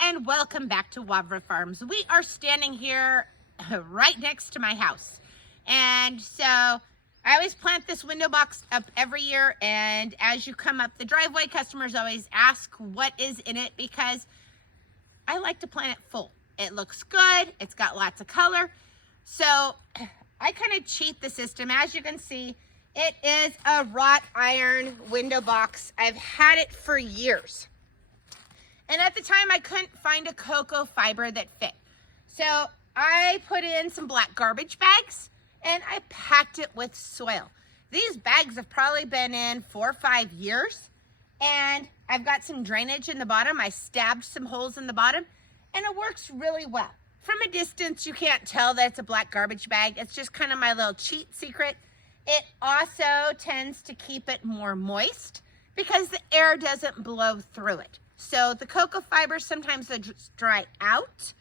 and welcome back to Wavra Farms. We are standing here right next to my house. And so I always plant this window box up every year, and as you come up the driveway, customers always ask what is in it because I like to plant it full. It looks good, it's got lots of color. So I kind of cheat the system. As you can see, it is a wrought iron window box. I've had it for years. And at the time, I couldn't find a cocoa fiber that fit. So I put in some black garbage bags and I packed it with soil. These bags have probably been in 4 or 5 years. And I've got some drainage in the bottom. I stabbed some holes in the bottom and it works really well. From a distance, you can't tell that it's a black garbage bag. It's just kind of my little cheat secret. It also tends to keep it more moist because the air doesn't blow through it. So the cocoa fibers sometimes they just dry out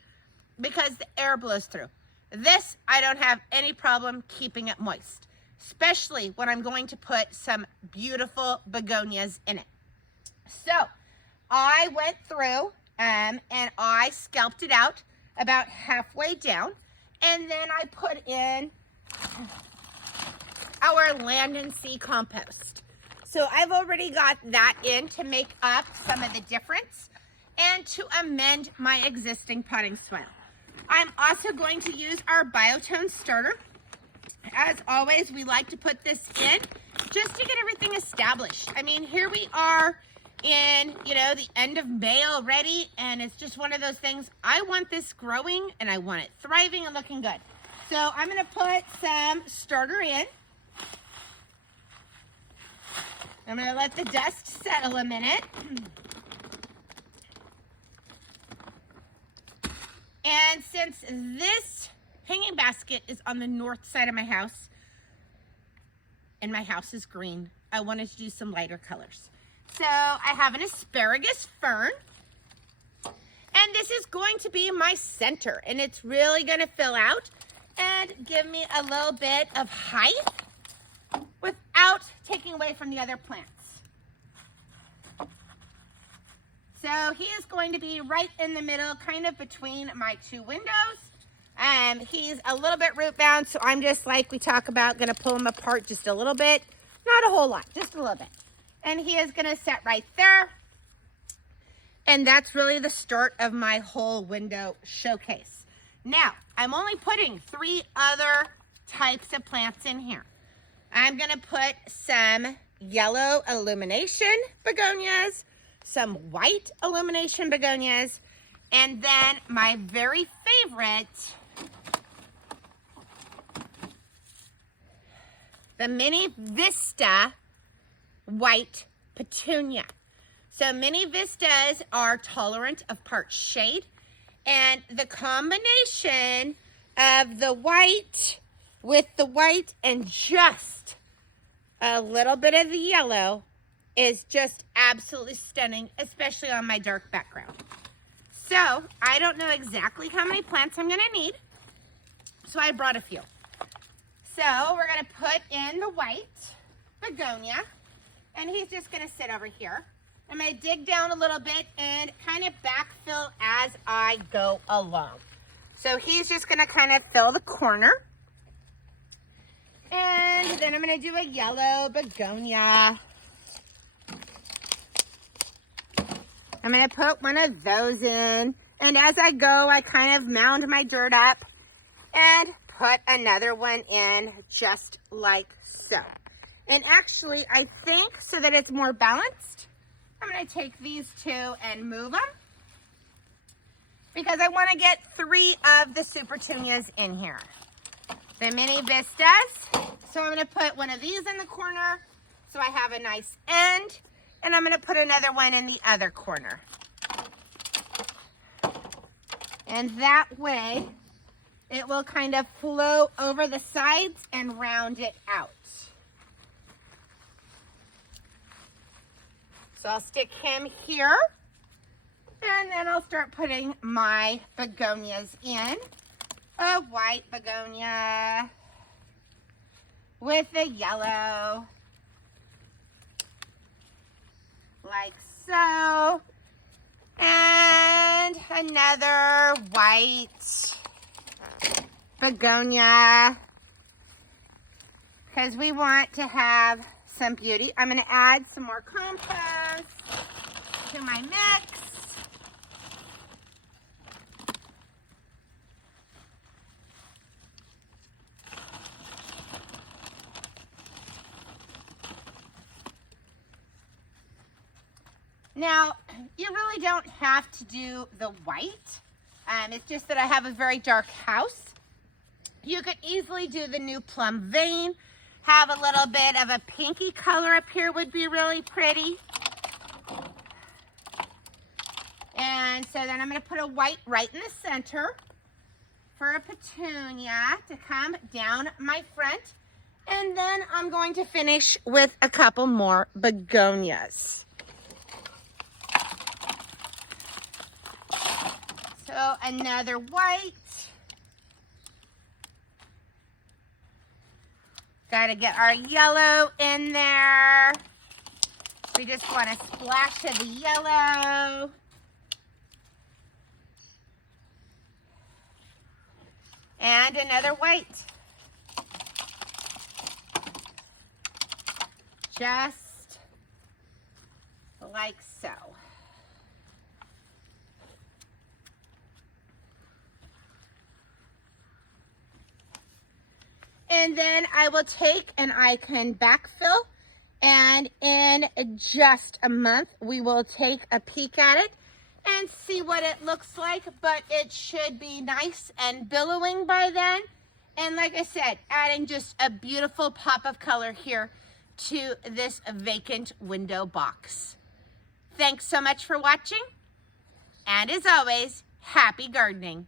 because the air blows through. This, I don't have any problem keeping it moist, especially when I'm going to put some beautiful begonias in it. So I went through and I scalped it out about halfway down, and then I put in our Land and Sea compost. So I've already got that in to make up some of the difference and to amend my existing potting soil. I'm also going to use our Biotone starter. As always, we like to put this in just to get everything established. I mean, here we are in, the end of May already, and it's just one of those things. I want this growing and I want it thriving and looking good. So I'm going to put some starter in. I'm going to let the dust settle a minute. And since this hanging basket is on the north side of my house, and my house is green, I wanted to do some lighter colors. So I have an asparagus fern, and this is going to be my center, and it's really going to fill out and give me a little bit of height without taking away from the other plants. So he is going to be right in the middle, kind of between my two windows. He's a little bit root bound, so I'm just like we talk about, going to pull him apart just a little bit. Not a whole lot, just a little bit. And he is going to sit right there. And that's really the start of my whole window showcase. Now, I'm only putting 3 other types of plants in here. I'm going to put some yellow illumination begonias, some white illumination begonias, and then my very favorite, the Mini Vista white petunia. So Mini Vistas are tolerant of part shade, and the combination of the white with the white and just a little bit of the yellow is just absolutely stunning, especially on my dark background. So I don't know exactly how many plants I'm going to need, so I brought a few. So we're going to put in the white begonia, and he's just going to sit over here. I'm going to dig down a little bit and kind of backfill as I go along. So he's just going to kind of fill the corner. And then I'm going to do a yellow begonia. I'm going to put one of those in. And as I go, I kind of mound my dirt up and put another one in just like so. And actually, I think so that it's more balanced, I'm going to take these 2 and move them because I want to get 3 of the Supertunias in here. The Mini Vistas. So I'm going to put one of these in the corner so I have a nice end, and I'm going to put another one in the other corner. And that way, it will kind of flow over the sides and round it out. So I'll stick him here, and then I'll start putting my begonias in. A white begonia with a yellow, like so. And another white begonia because we want to have some beauty. I'm going to add some more compost to my mix. Now, you really don't have to do the white. It's just that I have a very dark house. You could easily do the new plum vein. Have a little bit of a pinky color up here would be really pretty. And so then I'm going to put a white right in the center for a petunia to come down my front. And then I'm going to finish with a couple more begonias. So another white. Got to get our yellow in there. We just want a splash of the yellow. And another white. Just like so. And then I will take and I can backfill, and in just a month we will take a peek at it and see what it looks like, but it should be nice and billowing by then. And like I said, adding just a beautiful pop of color here to this vacant window box. Thanks so much for watching, and as always, happy gardening.